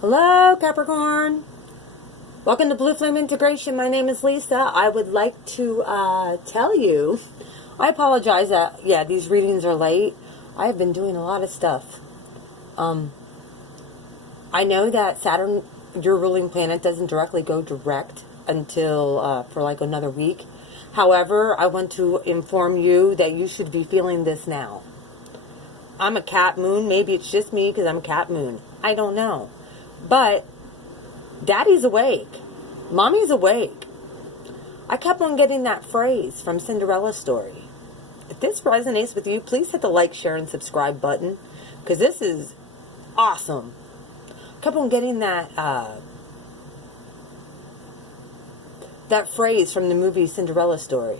Hello, Capricorn. Welcome to Blue Flame Integration. My name is Lisa. I would like to tell you, I apologize that, these readings are late. I have been doing a lot of stuff. I know that Saturn, your ruling planet, doesn't directly go direct until for like another week. However, I want to inform you that you should be feeling this now. I'm a cat moon. Maybe it's just me because I'm a cat moon. I don't know. But Daddy's awake. Mommy's awake. I kept on getting that phrase from Cinderella story. If this resonates with you, please hit the like, share, and subscribe button, because this is awesome. I kept on getting that that phrase from the movie Cinderella story.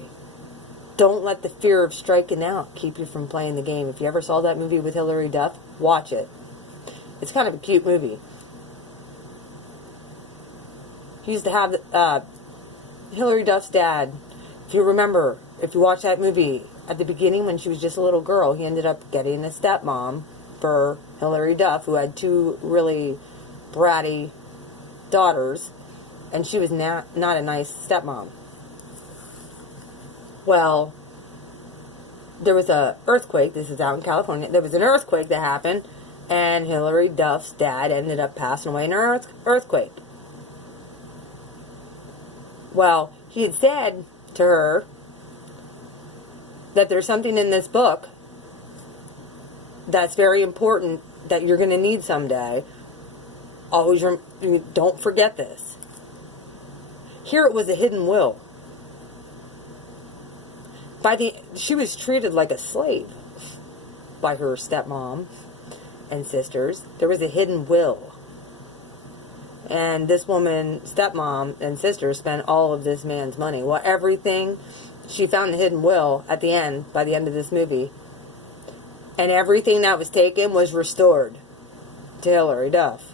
Don't let the fear of striking out keep you from playing the game. If you ever saw that movie with Hilary Duff, watch it. It's kind of a cute movie. He used to have Hilary Duff's dad. If you remember, if you watch that movie, at the beginning when she was just a little girl, he ended up getting a stepmom for Hilary Duff, who had two really bratty daughters, and she was not a nice stepmom. Well, there was an earthquake. This is out in California. There was an earthquake that happened, and Hilary Duff's dad ended up passing away in an earthquake. Well, he had said to her that there's something in this book that's very important that you're going to need someday. Always don't forget this. Here it was a hidden will. She was treated like a slave by her stepmom and sisters. There was a hidden will. And this woman, stepmom and sister, spent all of this man's money. Well, everything, she found the hidden will at the end, by the end of this movie. And everything that was taken was restored to Hilary Duff.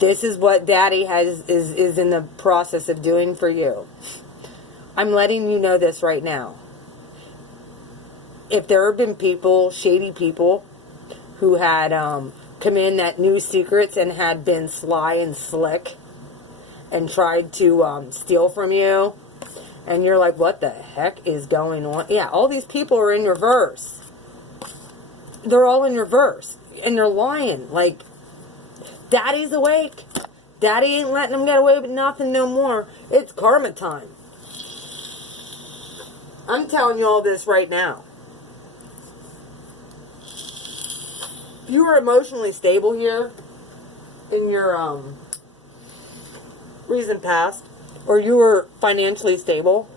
This is what Daddy is in the process of doing for you. I'm letting you know this right now. If there have been people, shady people, who had come in that knew secrets and had been sly and slick and tried to steal from you, and you're like, what the heck is going on? Yeah, all these people are in reverse. They're all in reverse, and they're lying. Like, Daddy's awake. Daddy ain't letting them get away with nothing no more. It's karma time. I'm telling you all this right now. If you were emotionally stable here in your recent past, or you were financially stable,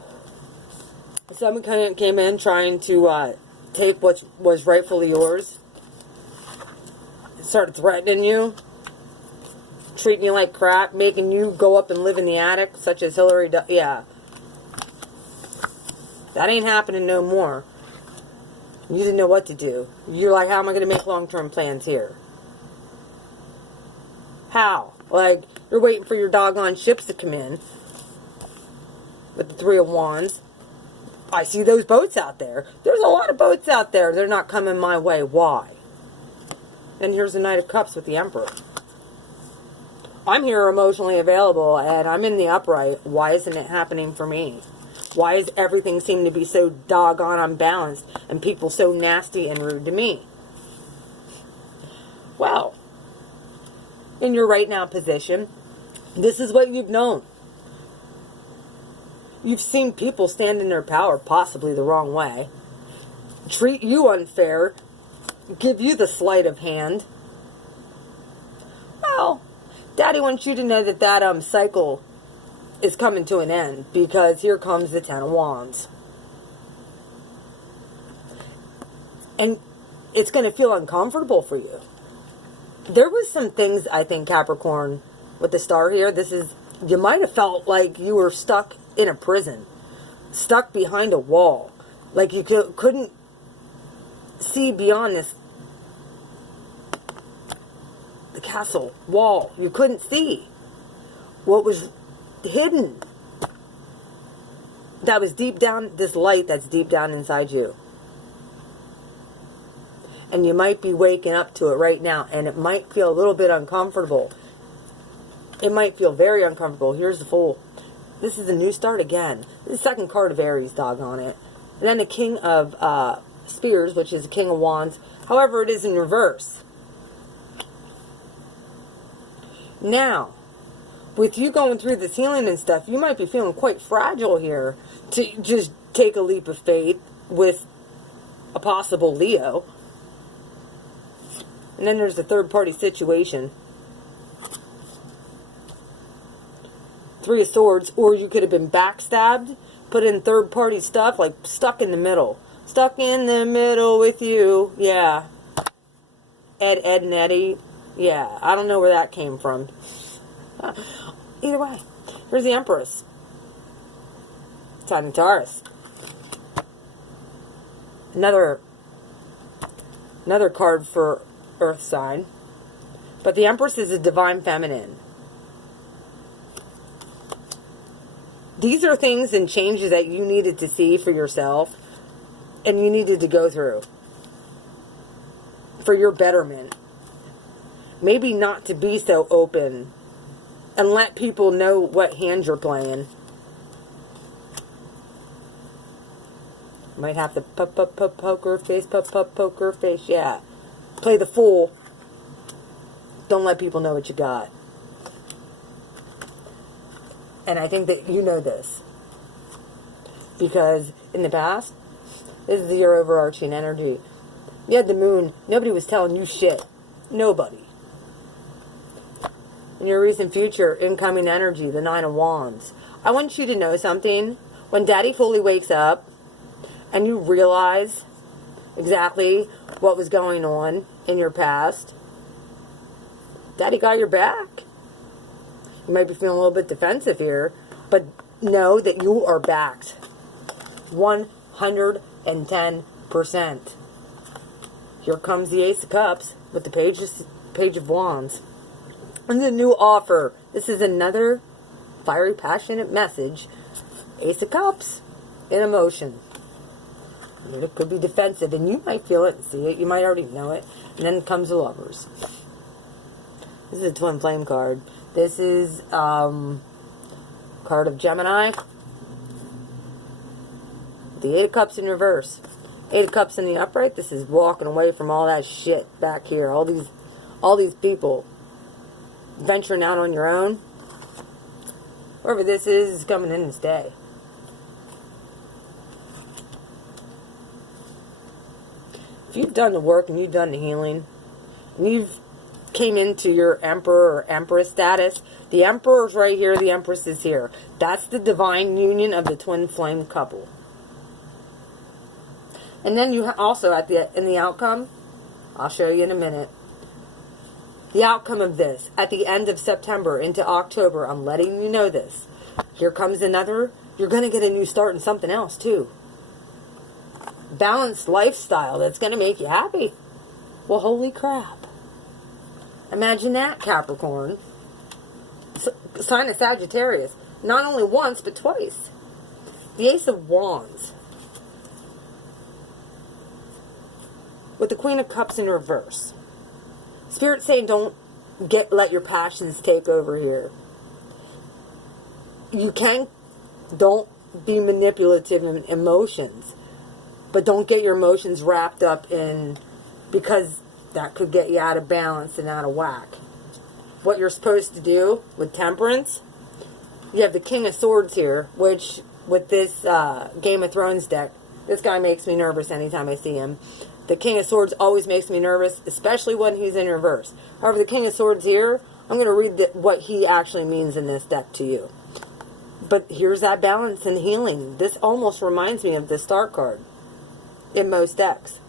someone kind of came in trying to take what was rightfully yours, started threatening you, treating you like crap, making you go up and live in the attic, such as Hilary Duff. Yeah. That ain't happening no more. You didn't know what to do. You're like, how am I going to make long-term plans here? How? Like, you're waiting for your doggone ships to come in with the Three of Wands. I see those boats out there. There's a lot of boats out there. They're not coming my way. Why? And here's the Knight of Cups with the Emperor. I'm here emotionally available, and I'm in the upright. Why isn't it happening for me? Why does everything seem to be so doggone unbalanced and people so nasty and rude to me? Well, in your right now position, this is what you've known. You've seen people stand in their power possibly the wrong way, treat you unfair, give you the sleight of hand. Well, Daddy wants you to know that cycle is coming to an end, because here comes the Ten of Wands. And it's going to feel uncomfortable for you. There was some things, I think, Capricorn, with the star here, you might have felt like you were stuck in a prison, stuck behind a wall, like you couldn't see beyond the castle wall. You couldn't see what was hidden. That was deep down, this light that's deep down inside you. And you might be waking up to it right now, and it might feel a little bit uncomfortable. It might feel very uncomfortable. Here's the Fool. This is a new start again. This is the second card of Aries, doggone it. And then the King of Spears, which is the King of Wands. However, it is in reverse. Now, with you going through this healing and stuff, you might be feeling quite fragile here to just take a leap of faith with a possible Leo. And then there's the third party situation. Three of Swords, or you could have been backstabbed, put in third party stuff, like stuck in the middle. Stuck in the middle with you. Yeah. Ed, and Eddie. Yeah, I don't know where that came from. Either way, here's the Empress. Sagittarius. Another card for Earth sign. But the Empress is a divine feminine. These are things and changes that you needed to see for yourself and you needed to go through for your betterment. Maybe not to be so open and let people know what hand you're playing. Might have to poker face, poker face, yeah. Play the fool. Don't let people know what you got. And I think that you know this. Because in the past, this is your overarching energy. You had the moon. Nobody was telling you shit. Nobody. In your recent future, incoming energy, the Nine of Wands. I want you to know something. When Daddy fully wakes up and you realize exactly what was going on in your past, Daddy got your back. You might be feeling a little bit defensive here, but know that you are backed 110%. Here comes the Ace of Cups with the Page of Wands. And the new offer. This is another fiery, passionate message. Ace of Cups in emotion. It could be defensive, and you might feel it and see it. You might already know it. And then comes the Lovers. This is a twin flame card. This is card of Gemini. The Eight of Cups in reverse. Eight of Cups in the upright. This is walking away from all that shit back here. All these people venturing out on your own. Whoever this is coming in to stay. If you've done the work and you've done the healing, and you've came into your Emperor or Empress status, the Emperor's right here, the Empress is here. That's the divine union of the twin flame couple. And then you also, in the outcome, I'll show you in a minute, the outcome of this, at the end of September into October, I'm letting you know this. Here comes another, you're going to get a new start in something else too. Balanced lifestyle that's going to make you happy. Well, holy crap. Imagine that, Capricorn. Sign of Sagittarius. Not only once, but twice. The Ace of Wands. With the Queen of Cups in reverse. Spirit saying don't let your passions take over here. Don't be manipulative in emotions. But don't get your emotions wrapped up in, because that could get you out of balance and out of whack. What you're supposed to do with Temperance, you have the King of Swords here, which with this Game of Thrones deck, this guy makes me nervous anytime I see him. The King of Swords always makes me nervous, especially when he's in reverse. However, the King of Swords here, I'm going to read what he actually means in this deck to you. But here's that balance and healing. This almost reminds me of the Star card in most decks.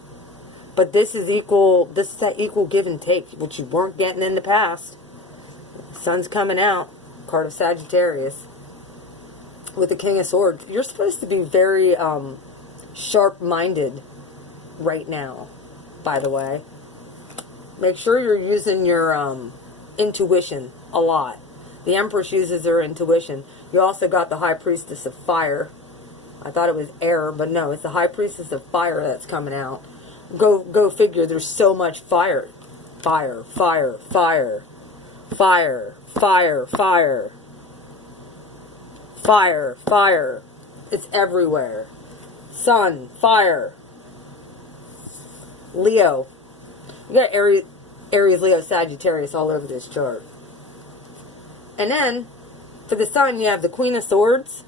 But this is that equal give and take, which you weren't getting in the past. Sun's coming out. Card of Sagittarius. With the King of Swords. You're supposed to be very sharp-minded right now, by the way. Make sure you're using your intuition a lot. The Empress uses her intuition. You also got the High Priestess of Fire. I thought it was air, but no, it's the High Priestess of Fire that's coming out. Go figure, there's so much fire. Fire, fire, fire. Fire, fire, fire. Fire, fire. It's everywhere. Sun, fire. Leo. You got Aries, Leo, Sagittarius all over this chart. And then, for the Sun, you have the Queen of Swords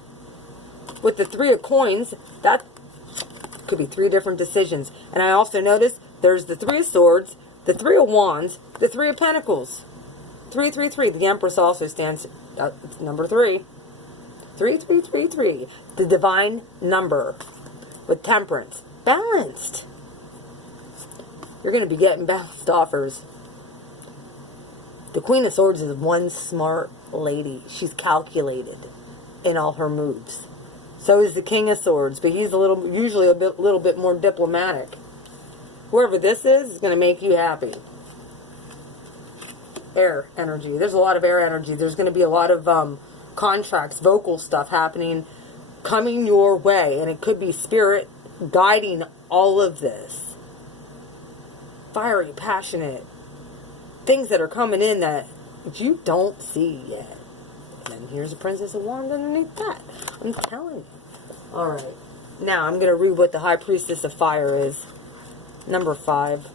with the Three of Coins. That could be 3 different decisions. And I also noticed there's the Three of Swords, the Three of Wands, the Three of Pentacles. 333. The Empress also stands number 3. 3333. The divine number with Temperance. Balanced. You're going to be getting balanced offers. The Queen of Swords is one smart lady. She's calculated in all her moves. So is the King of Swords, but he's usually a little bit more diplomatic. Whoever this is going to make you happy. Air energy. There's a lot of air energy. There's going to be a lot of contracts, vocal stuff happening, coming your way, and it could be spirit guiding all of this. Fiery, passionate things that are coming in that you don't see yet. And then here's a Princess of Wands underneath that. I'm telling you. Alright. Now I'm going to read what the High Priestess of Fire is. Number 5.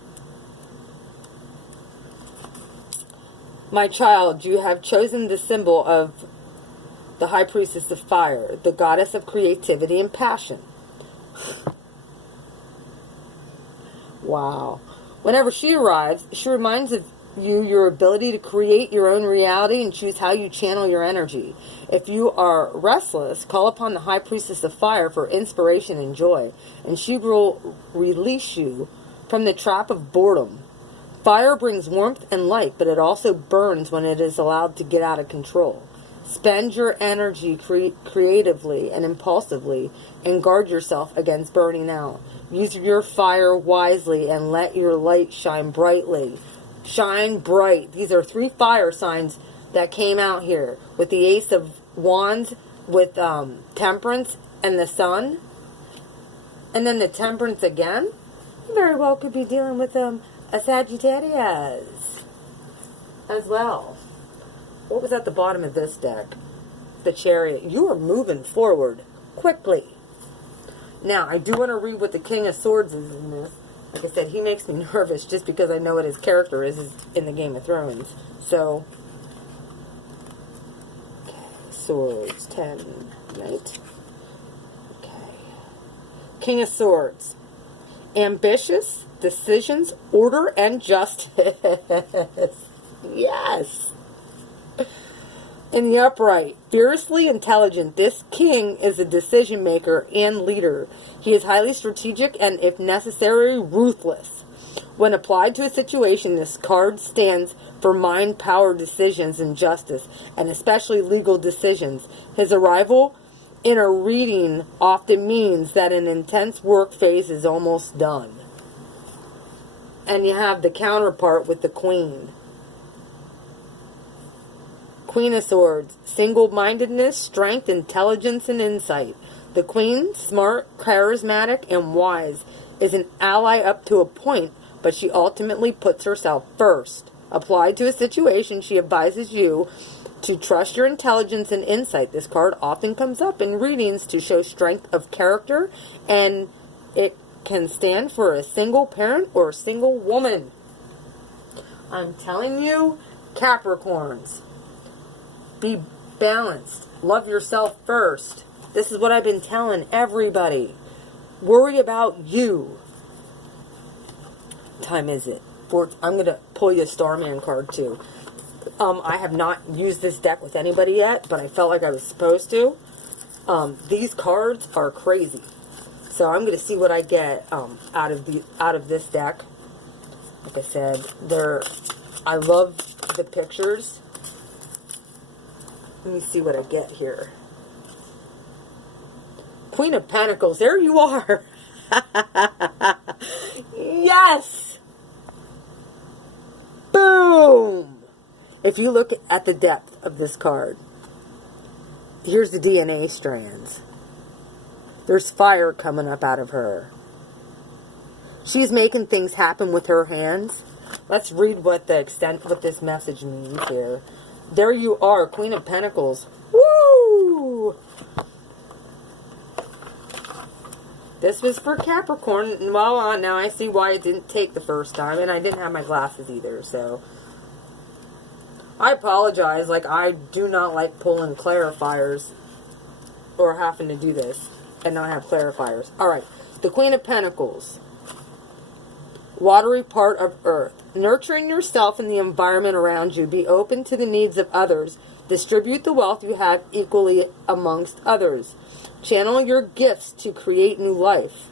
My child, you have chosen the symbol of the High Priestess of Fire, the goddess of creativity and passion. Wow. Whenever she arrives, she reminds you your ability to create your own reality and choose how you channel your energy. If you are restless, call upon the High Priestess of Fire for inspiration and joy, and she will release you from the trap of boredom. Fire brings warmth and light, but it also burns when it is allowed to get out of control. Spend your energy creatively and impulsively, and guard yourself against burning out. Use your fire wisely and let your light shine brightly. Shine bright. These are 3 fire signs that came out here. With the Ace of Wands, with Temperance, and the Sun. And then the Temperance again. You very well could be dealing with a Sagittarius as well. What was at the bottom of this deck? The Chariot. You are moving forward quickly. Now, I do want to read what the King of Swords is in this. Like I said, he makes me nervous just because I know what his character is in the Game of Thrones. So, okay, Swords, 10, right? Okay. King of Swords. Ambitious, decisions, order, and justice. Yes. In the upright, fiercely intelligent, this king is a decision maker and leader. He is highly strategic and, if necessary, ruthless. When applied to a situation, this card stands for mind, power, decisions, and justice, and especially legal decisions. His arrival in a reading often means that an intense work phase is almost done. And you have the counterpart with the Queen. Queen of Swords, single-mindedness, strength, intelligence, and insight. The Queen, smart, charismatic, and wise, is an ally up to a point, but she ultimately puts herself first. Applied to a situation, she advises you to trust your intelligence and insight. This card often comes up in readings to show strength of character, and it can stand for a single parent or a single woman. I'm telling you, Capricorns. Be balanced. Love yourself first. This is what I've been telling everybody. Worry about you. What time is it? I'm going to pull you a Starman card too. I have not used this deck with anybody yet, but I felt like I was supposed to. These cards are crazy. So I'm going to see what I get out of this deck. Like I said, I love the pictures. Let me see what I get here. Queen of Pentacles. There you are. Yes. Boom. If you look at the depth of this card, here's the DNA strands. There's fire coming up out of her. She's making things happen with her hands. Let's read what this message means here. There you are, Queen of Pentacles. Woo! This was for Capricorn. Well, now I see why it didn't take the first time, and I didn't have my glasses either, so I apologize. Like, I do not like pulling clarifiers or having to do this and not have clarifiers. Alright, the Queen of Pentacles. Watery part of earth. Nurturing yourself and the environment around you. Be open to the needs of others. Distribute the wealth you have equally amongst others. Channel your gifts to create new life.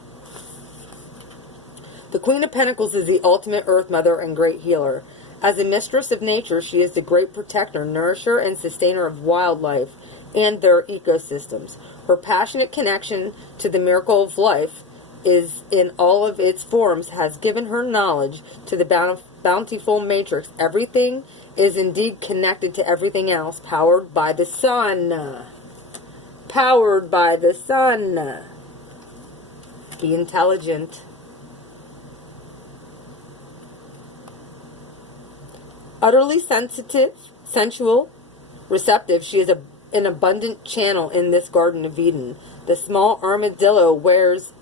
The Queen of Pentacles is the ultimate earth mother and great healer. As a mistress of nature, she is the great protector, nourisher, and sustainer of wildlife and their ecosystems. Her passionate connection to the miracle of life is in all of its forms has given her knowledge to the bountiful matrix. Everything is indeed connected to everything else, powered by the sun. Powered by the sun. Be intelligent. Utterly sensitive, sensual, receptive, she is an abundant channel in this Garden of Eden. The small armadillo wears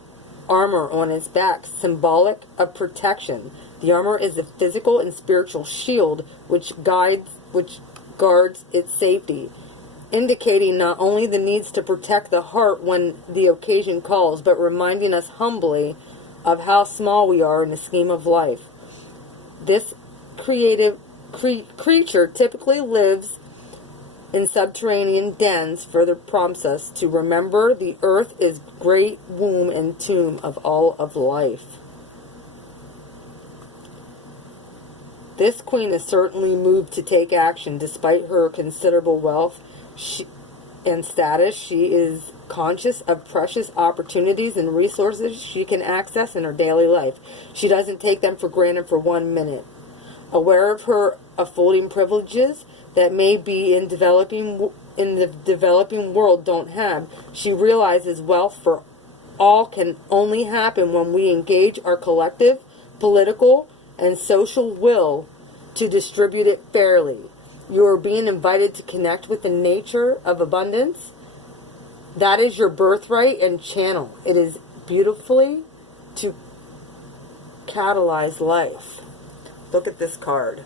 armor on its back, symbolic of protection. The armor is a physical and spiritual shield which guards its safety, indicating not only the needs to protect the heart when the occasion calls, but reminding us humbly of how small we are in the scheme of life. This creative creature typically lives in subterranean dens, further prompts us to remember the earth is great womb and tomb of all of life. This queen is certainly moved to take action. Despite her considerable wealth and status, she is conscious of precious opportunities and resources she can access in her daily life. She doesn't take them for granted for 1 minute. Aware of her affording privileges that may be in the developing world don't have, she realizes wealth for all can only happen when we engage our collective, political, and social will to distribute it fairly. You are being invited to connect with the nature of abundance. That is your birthright and channel. It is beautifully to catalyze life. Look at this card.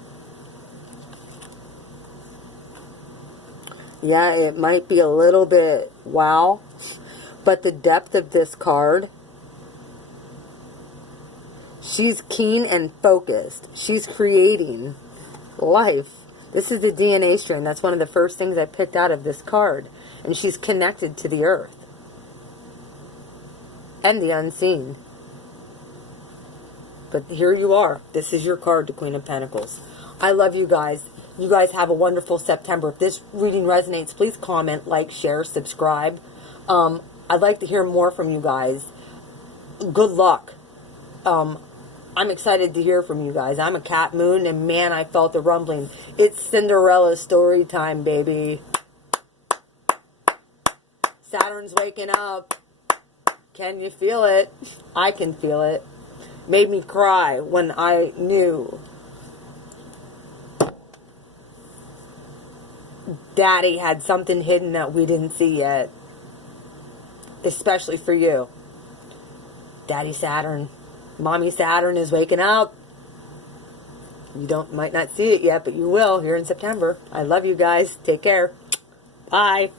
Yeah, it might be a little bit wow, but the depth of this card, she's keen and focused. She's creating life. This is the DNA strain. That's one of the first things I picked out of this card. And she's connected to the earth and the unseen. But here you are. This is your card, the Queen of Pentacles. I love you guys. You guys have a wonderful September. If this reading resonates, please comment, like, share, subscribe. I'd like to hear more from you guys. Good luck. I'm excited to hear from you guys. I'm a cat moon, and man, I felt the rumbling. It's Cinderella story time, baby. Saturn's waking up. Can you feel it? I can feel it. Made me cry when I knew Daddy had something hidden that we didn't see yet. Especially for you. Daddy Saturn. Mommy Saturn is waking up. You might not see it yet, but you will here in September. I love you guys. Take care. Bye.